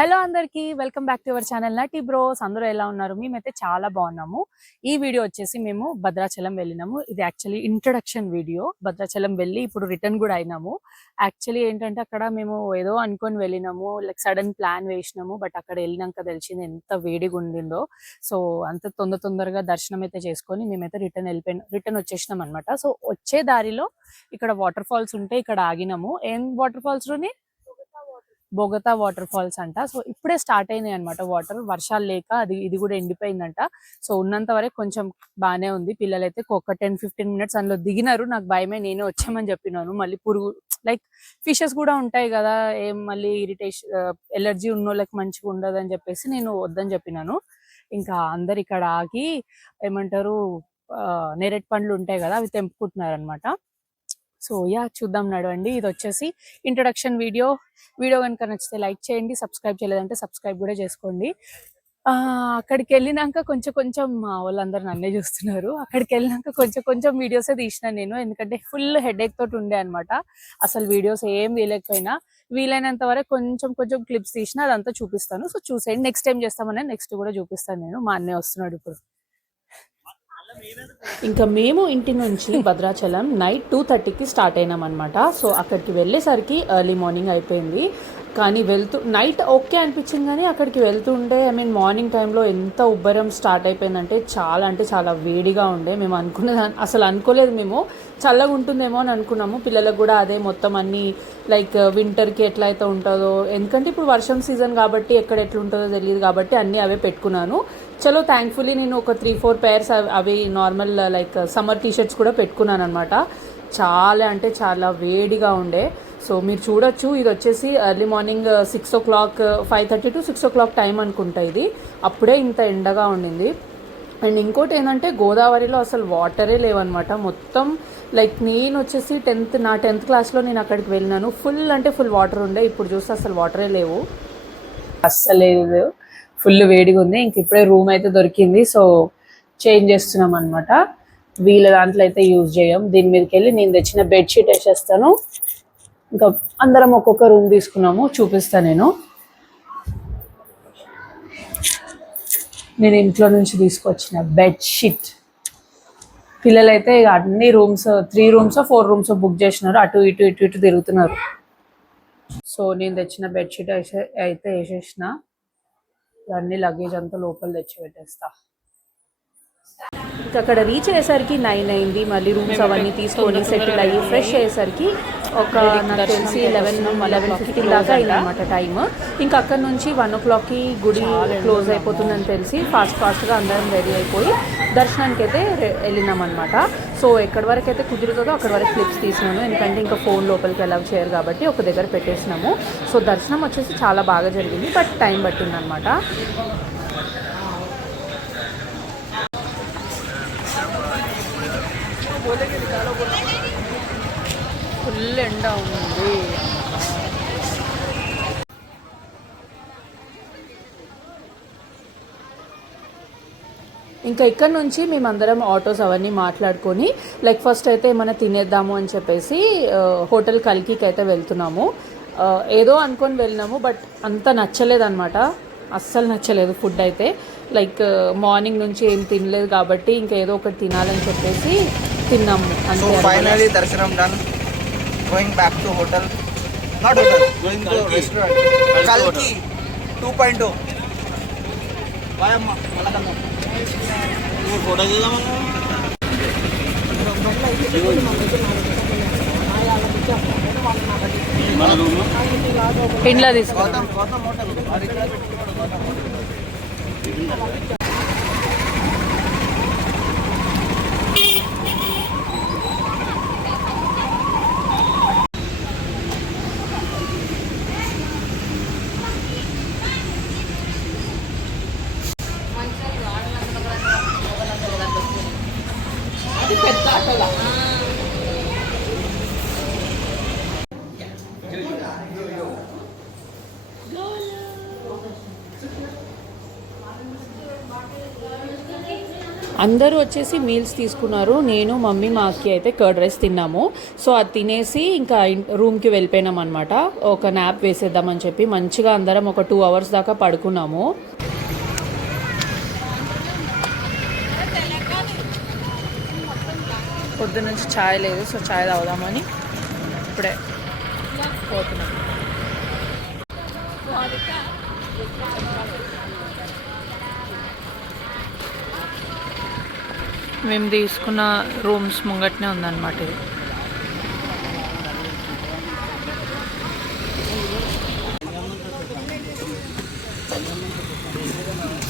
Hello అందరికీ welcome back to our channel నటి bros. అందరూ ఎలా ఉన్నారు? మేమైతే చాలా బాగున్నాము. ఈ వీడియో వచ్చేసి మేము భద్రాచలం వెళ్ళినాము. ఇది యాక్చువల్లీ ఇంట్రడక్షన్ వీడియో. భద్రాచలం వెళ్ళి ఇప్పుడు రిటర్న్ కూడా అయినాము. యాక్చువల్లీ ఏంటంటే అక్కడ మేము ఏదో అనుకొని వెళ్ళినాము, లైక్ సడన్ ప్లాన్ వేసినాము. బట్ అక్కడ వెళ్ళినాక తెలిసింది ఎంత వేడిగా ఉండిందో. సో అంత తొందరగా దర్శనం అయితే చేసుకొని మేమైతే రిటర్న్ వచ్చేసినాం అనమాట. సో వచ్చే దారిలో ఇక్కడ వాటర్ ఫాల్స్ ఉంటే ఇక్కడ ఆగినాము. ఏం వాటర్ ఫాల్స్ లోని బొగతా వాటర్ ఫాల్స్ అంట. సో ఇప్పుడే స్టార్ట్ అయినాయి అనమాట వాటర్, వర్షాలు లేక ఇది కూడా ఎండిపోయిందంట. సో ఉన్నంత వరకు కొంచెం బాగానే ఉంది. పిల్లలైతే ఒక 10-15 మినిట్స్ అందులో దిగినారు. నాకు భయమే, నేనే వచ్చామని చెప్పినాను. మళ్ళీ పురుగు లైక్ ఫిషెస్ కూడా ఉంటాయి కదా, ఏం మళ్ళీ ఇరిటేషన్ ఎలర్జీ ఉన్నోళ్ళకి మంచిగా ఉండదు అని చెప్పేసి నేను వద్దని చెప్పినాను. ఇంకా అందరు ఇక్కడ ఆగి ఏమంటారు నేరేడు పండ్లు ఉంటాయి కదా, అవి తెంపుకుంటున్నారు అనమాట. సో చూద్దాం నడవండి. ఇది వచ్చేసి ఇంట్రొడక్షన్ వీడియో కనుక నచ్చితే లైక్ చేయండి, సబ్స్క్రైబ్ చేయలేదంటే సబ్స్క్రైబ్ కూడా చేసుకోండి. అక్కడికి వెళ్ళినాక కొంచెం వాళ్ళందరూ నన్నే చూస్తున్నారు. అక్కడికి వెళ్ళినాక కొంచెం వీడియోసే తీసిన నేను, ఎందుకంటే ఫుల్ హెడేక్ తోటి ఉండే అనమాట. అసలు వీడియోస్ ఏం తీయలేకపోయినా వీలైనంత వరకు కొంచెం క్లిప్స్ తీసిన అదంతా చూపిస్తాను. సో చూసేయండి. నెక్స్ట్ టైం చేస్తామని నెక్స్ట్ కూడా చూపిస్తాను నేను. మా అన్నయ్య వస్తున్నాడు ఇప్పుడు. ఇంకా మేము ఇంటి నుంచి భద్రాచలం నైట్ 2:30కి స్టార్ట్ అయినాం అనమాట. సో అక్కడికి వెళ్ళేసరికి ఎర్లీ మార్నింగ్ అయిపోయింది. కానీ నైట్ ఓకే అనిపించింది, కానీ అక్కడికి వెళ్తుండే మార్నింగ్ టైంలో ఎంత ఉబ్బరం స్టార్ట్ అయిపోయిందంటే చాలా వేడిగా ఉండే. మేము అసలు అనుకోలేదు, మేము చల్లగా ఉంటుందేమో అని అనుకున్నాము. పిల్లలకు కూడా అదే మొత్తం అన్నీ లైక్ వింటర్కి ఎట్లయితే ఉంటుందో, ఎందుకంటే ఇప్పుడు వర్షం సీజన్ కాబట్టి ఎక్కడ ఎట్లుంటుందో తెలియదు కాబట్టి అన్నీ అవే పెట్టుకున్నాను. చలో థ్యాంక్ఫుల్లీ నేను ఒక 3-4 pairs అవి నార్మల్ లైక్ సమ్మర్ టీషర్ట్స్ కూడా పెట్టుకున్నాను అనమాట. చాలా వేడిగా ఉండే. సో మీరు చూడొచ్చు, ఇది వచ్చేసి early morning 6 o'clock 5:30 to 6 o'clock time అనుకుంటా. ఇది అప్పుడే ఇంత ఎండగా ఉండింది. అండ్ ఇంకోటి ఏంటంటే గోదావరిలో అసలు వాటరే లేవన్నమాట. మొత్తం లైక్ నేను వచ్చేసి నా 10th క్లాస్లో నేను అక్కడికి వెళ్ళినాను. ఫుల్ వాటర్ ఉండే. ఇప్పుడు చూస్తే అసలు వాటరే లేవు, అస్సలేదు. ఫుల్ వేడిగా ఉంది. ఇంక ఇప్పుడే రూమ్ అయితే దొరికింది. సో చేంజ్ చేస్తున్నాం అనమాట. వీళ్ళ దాంట్లో అయితే యూజ్ చేయం. దీని మీదకి వెళ్ళి నేను తెచ్చిన బెడ్షీట్ వేసేస్తాను. ఇంకా అందరం ఒక్కొక్క రూమ్ తీసుకున్నాము, చూపిస్తాను నేను ఇంట్లో నుంచి తీసుకొచ్చిన బెడ్షీట్. పిల్లలైతే అన్ని రూమ్స్ 3 rooms 4 rooms బుక్ చేసినారు. అటు ఇటు తిరుగుతున్నారు. సో నేను తెచ్చిన బెడ్షీట్ అయితే వేసేసిన. అన్ని లగేజ్ అంతా లోపల తెచ్చి పెట్టేస్తా. ఇంకా అక్కడ రీచ్ అయ్యేసరికి 9 అయింది. మళ్ళీ రూమ్స్ అవన్నీ తీసుకొని సెటిల్ అయ్యి ఫ్రెష్ అయ్యేసరికి ఒక నాకు తెలిసి 11-11:15 దాకా అయిందన్నమాట టైమ్. ఇంకా అక్కడ నుంచి 1 o'clockకి గుడి క్లోజ్ అయిపోతుందని తెలిసి ఫాస్ట్గా అందరం రెడీ అయిపోయి దర్శనానికి అయితే వెళ్ళినాం అనమాట. సో ఎక్కడి వరకు అయితే కుదురుతుందో అక్కడి వరకు క్లిప్స్ తీసినాను, ఎందుకంటే ఇంకా ఫోన్ లోపలికి అలౌ చేయరు కాబట్టి ఒక దగ్గర పెట్టేసినాము. సో దర్శనం వచ్చేసి చాలా బాగా జరిగింది, బట్ టైం పట్టిందనమాట. ఫుల్ ఎండ ఉంది. ఇంకా ఇక్కడ నుంచి మేమందరం ఆటోస్ అవన్నీ మాట్లాడుకొని లైక్ ఫస్ట్ అయితే ఏమైనా తినేద్దాము అని చెప్పేసి హోటల్ కల్కికి అయితే వెళ్తున్నాము. ఏదో అనుకొని వెళ్ళినాము, బట్ అంత నచ్చలేదన్నమాట. అస్సలు నచ్చలేదు ఫుడ్ అయితే. లైక్ మార్నింగ్ నుంచి ఏం తినలేదు కాబట్టి ఇంకా ఏదో ఒకటి తినాలని చెప్పేసి తిన్నాము. So finally darshanam done. Going back to hotel. Not hotel. Going to restaurant. Kalki 2.0. Bye amma. Malakam. You photo చేద్దామన్నా. మన రూమ్ ఇంట్లో తీసుకుంటాం. అందరూ వచ్చేసి మీల్స్ తీసుకున్నారు. నేను మమ్మీ మా అక్కి అయితే కర్డ్ రైస్ తిన్నాము. సో అది తినేసి ఇంకా రూమ్కి వెళ్ళిపోయినాం అనమాట. ఒక నాప్ వేసేద్దామని చెప్పి మంచిగా అందరం ఒక 2 hours దాకా పడుకున్నాము. పొద్దు నుంచి ఛాయ్ లేదు, సో ఛాయ్ తాగుదామని ఇప్పుడే పోతున్నాం. మేము తీసుకున్న రూమ్స్ ముంగట్నే ఉందన్నమాట ఇది.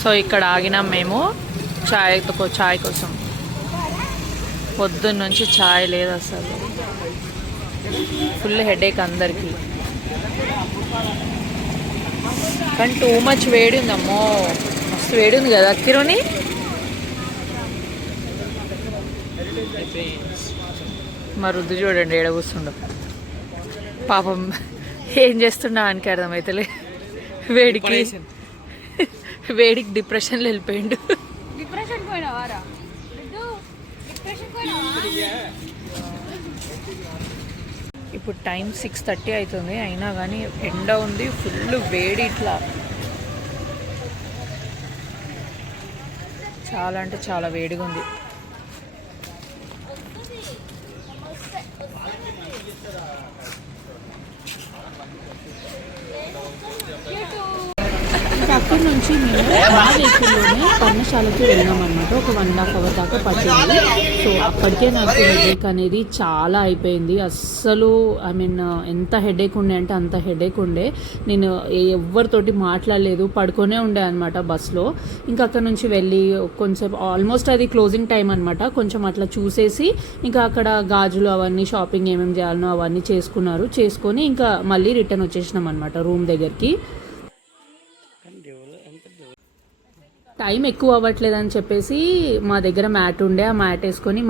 సో ఇక్కడ ఆగినాం మేము ఛాయ్ కోసం. పొద్దున్న నుంచి ఛాయ్ లేదు అసలు. ఫుల్ హెడేక్ అందరికీ. కానీ టూ మచ్ వేడి ఉందమ్మో, మస్తు వేడి ఉంది కదా తిరుని. మా రుద్దు చూడండి ఏడ కూర్చుండ, పాపం ఏం చేస్తున్నా అని అర్థమైతలే. వేడికి డిప్రెషన్లో వెళ్ళిపోయిండు. ఇప్పుడు టైం 6:30 అవుతుంది, అయినా కానీ ఎండ ఉంది, ఫుల్ వేడి. ఇట్లా చాలా అంటే చాలా వేడిగా ఉంది. అక్కడి నుంచి మేము మా వెహికల్లోనే పర్ణశాలకి వెళ్ళాం అనమాట. ఒక 1.5 hour దాకా పట్టింది. సో అప్పటికే నాకు హెడేక్ అనేది చాలా అయిపోయింది. అస్సలు ఎంత హెడేక్ ఉండే అంటే అంత హెడేక్ ఉండే. నేను ఎవరితోటి మాట్లాడలేదు, పడుకొనే ఉండే అనమాట బస్లో. ఇంకా అక్కడ నుంచి వెళ్ళి కొంచెం ఆల్మోస్ట్ అది క్లోజింగ్ టైం అనమాట. కొంచెం అట్లా చూసేసి ఇంకా అక్కడ గాజులు అవన్నీ షాపింగ్ ఏమేమి చేయాలనో అవన్నీ చేసుకొని ఇంకా మళ్ళీ రిటర్న్ వచ్చేసినాం అనమాట రూమ్ దగ్గరికి. టైం ఎక్కువ అవ్వట్లేదని చెప్పేసి మా దగ్గర మ్యాట్ ఉండే, ఆ మ్యాట్ వేసుకొని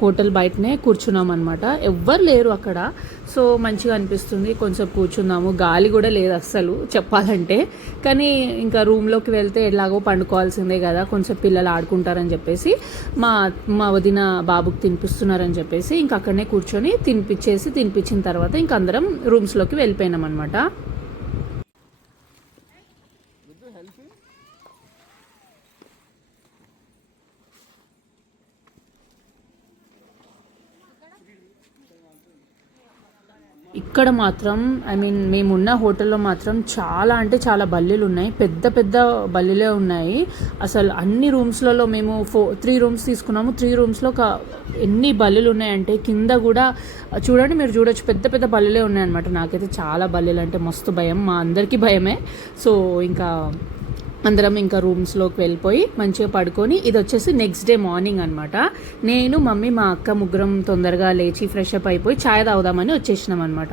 హోటల్ బయటనే కూర్చున్నాం అనమాట. ఎవ్వరు లేరు అక్కడ. సో మంచిగా అనిపిస్తుంది, కొంచెం కూర్చున్నాము. గాలి కూడా లేదు అస్సలు చెప్పాలంటే. కానీ ఇంకా రూమ్లోకి వెళ్తే ఎలాగో పండుకోవాల్సిందే కదా, కొంచెం పిల్లలు ఆడుకుంటారని చెప్పేసి మా వదిన బాబుకి తినిపిస్తున్నారని చెప్పేసి ఇంకా అక్కడనే కూర్చొని తినిపించిన తర్వాత ఇంక అందరం రూమ్స్లోకి వెళ్ళిపోయినాం అనమాట. ఇక్కడ మాత్రం మేమున్న హోటల్లో మాత్రం చాలా అంటే చాలా బల్లీలు ఉన్నాయి. పెద్ద పెద్ద బల్లీలే ఉన్నాయి అసలు. అన్ని రూమ్స్లలో మేము 3 rooms తీసుకున్నాము. 3 roomsలో ఎన్ని బల్లీలు ఉన్నాయంటే కింద కూడా చూడండి, మీరు చూడొచ్చు, పెద్ద పెద్ద బల్లీలే ఉన్నాయన్నమాట. నాకైతే చాలా బల్లీలు అంటే మస్తు భయం, మా అందరికీ భయమే. సో ఇంకా అందరం ఇంకా రూమ్స్లోకి వెళ్ళిపోయి మంచిగా పడుకొని, ఇది వచ్చేసి నెక్స్ట్ డే మార్నింగ్ అనమాట. నేను మమ్మీ మా అక్క ముగ్గురం తొందరగా లేచి ఫ్రెష్ అప్ అయిపోయి ఛాయ్ తాగుదామని వచ్చేసినాం అనమాట.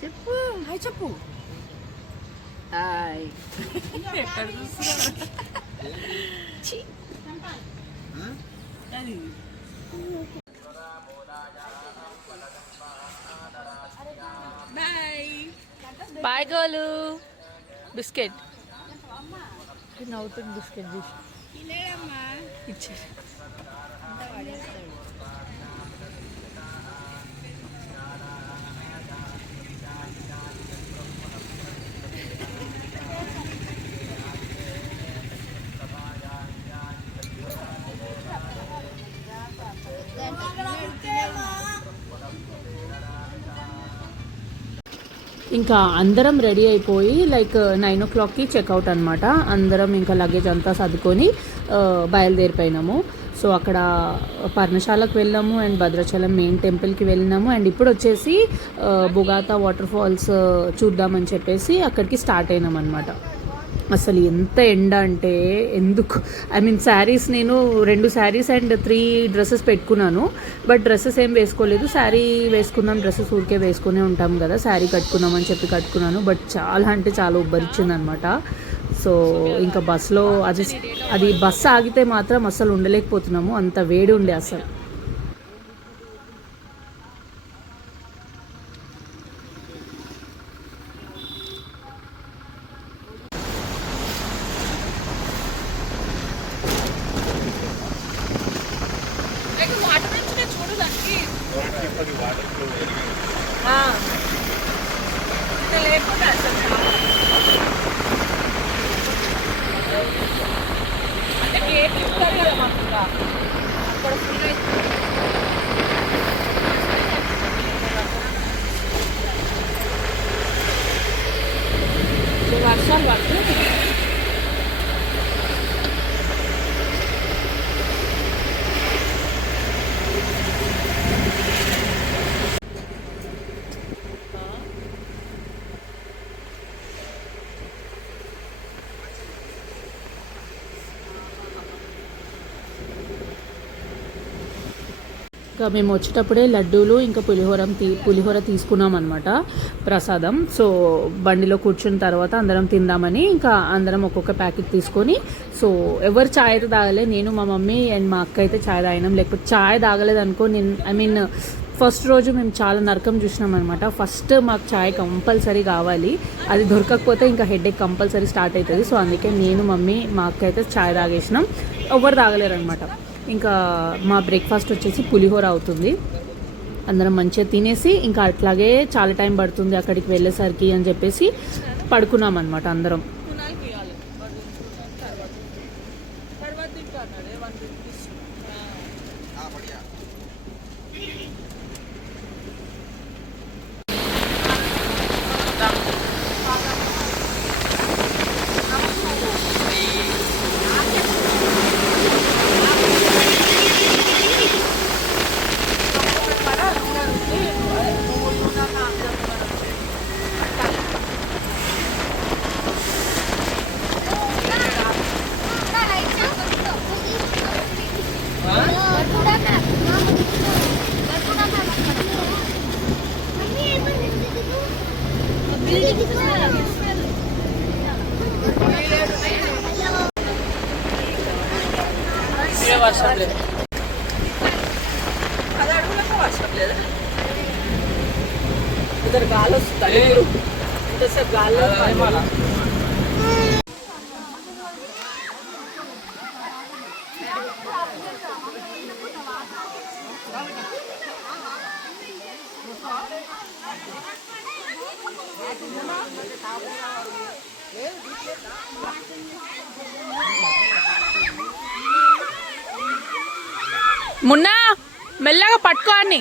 చెప్పు హాయ్ చెప్పు. హాయ్. బాయ్ గోలు. బిస్కెట్ నవ్వుతుంది, బిస్కెట్ తీసి ఇచ్చేసి. ఇంకా అందరం రెడీ అయిపోయి 9 o'clockకి చెక్అవుట్ అనమాట. అందరం ఇంకా లగేజ్ అంతా సర్దుకొని బయలుదేరిపోయినాము. సో అక్కడ పర్ణశాలకు వెళ్ళాము అండ్ భద్రాచలం మెయిన్ టెంపుల్కి వెళ్ళినాము. అండ్ ఇప్పుడు వచ్చేసి బొగాతా వాటర్ ఫాల్స్ చూద్దామని చెప్పేసి అక్కడికి స్టార్ట్ అయినాం అనమాట. అసలు ఎంత ఎండ అంటే ఎందుకు శారీస్ నేను 2 శారీస్ అండ్ 3 డ్రెస్సెస్ పెట్టుకున్నాను. బట్ డ్రెస్సెస్ ఏం వేసుకోలేదు. శారీ వేసుకుందాం, డ్రెస్సెస్ ఊరికే వేసుకునే ఉంటాం కదా, శారీ కట్టుకుందాం అని చెప్పి కట్టుకున్నాను. బట్ చాలా అంటే చాలా ఉబ్బరిచ్చింది అనమాట. సో ఇంకా బస్సులో అది బస్సు ఆగితే మాత్రం అసలు ఉండలేకపోతున్నాము, అంత వేడి ఉండే అసలు. వర్షాలు పడుతుంది. ఇంకా మేము వచ్చేటప్పుడే లడ్డూలు ఇంకా పులిహోర తీసుకున్నాం అనమాట ప్రసాదం. సో బండిలో కూర్చున్న తర్వాత అందరం తిందామని ఇంకా అందరం ఒక్కొక్క ప్యాకెట్ తీసుకొని, సో ఎవరు ఛాయ్ అయితే తాగలే, నేను మా మమ్మీ అండ్ మా అక్క అయితే ఛాయ్ తాగినాం. లేకపోతే ఛాయ్ తాగలేదు అనుకో, నేను ఫస్ట్ రోజు మేము చాలా నరకం చూసినాం అనమాట. ఫస్ట్ మాకు ఛాయ్ కంపల్సరీ కావాలి, అది దొరకకపోతే ఇంకా హెడేక్ కంపల్సరీ స్టార్ట్ అవుతుంది. సో అందుకే నేను మమ్మీ మా అక్క అయితే ఛాయ్ తాగేసినాం, ఎవరు తాగలేరు అనమాట. ఇంకా మా బ్రేక్ఫాస్ట్ వచ్చేసి పులిహోర అవుతుంది. అందరం మంచిగా తినేసి ఇంకా అట్లాగే చాలా టైం పడుతుంది అక్కడికి వెళ్ళేసరికి అని చెప్పేసి పడుకున్నాం అనమాట అందరం. వర్షం లేదు, అది అడుగులకు వర్షం లేదు, ఇద్దరు గాలి వస్తుంది ఇంతసేపు గాలి. మున్నా మెల్లగా పట్టుకో అని.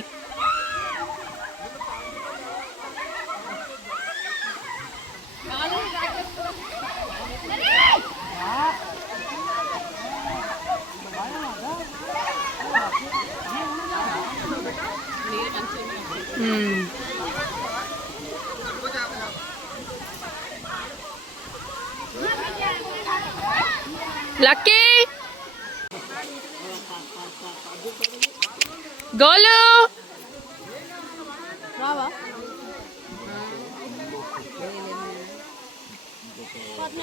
లక్కీ గోలు రావా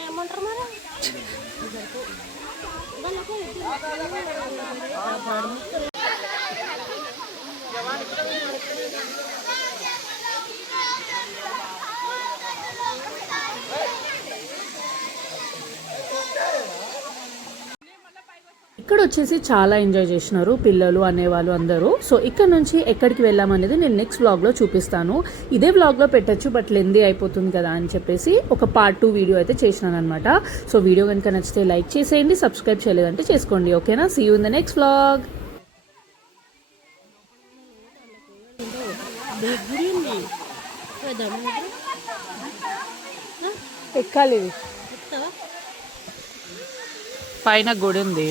ఏమంటారు మరి. ఇక్కడ వచ్చేసి చాలా ఎంజాయ్ చేసినారు పిల్లలు అనేవాళ్ళు అందరూ. సో ఇక్కడ నుంచి ఎక్కడికి వెళ్ళామనేది నేను నెక్స్ట్ వ్లాగ్లో చూపిస్తాను. ఇదే వ్లాగ్లో పెట్టచ్చు, బట్ లెందీ అయిపోతుంది కదా అని చెప్పేసి ఒక పార్ట్ 2 వీడియో అయితే చేసినాను అనమాట. సో వీడియో కనుక నచ్చితే లైక్ చేసేయండి, సబ్స్క్రైబ్ చేయలేదంటే చేసుకోండి. ఓకేనా, see you in the next vlog. ఎక్కాలి, పైన గుడి ఉంది.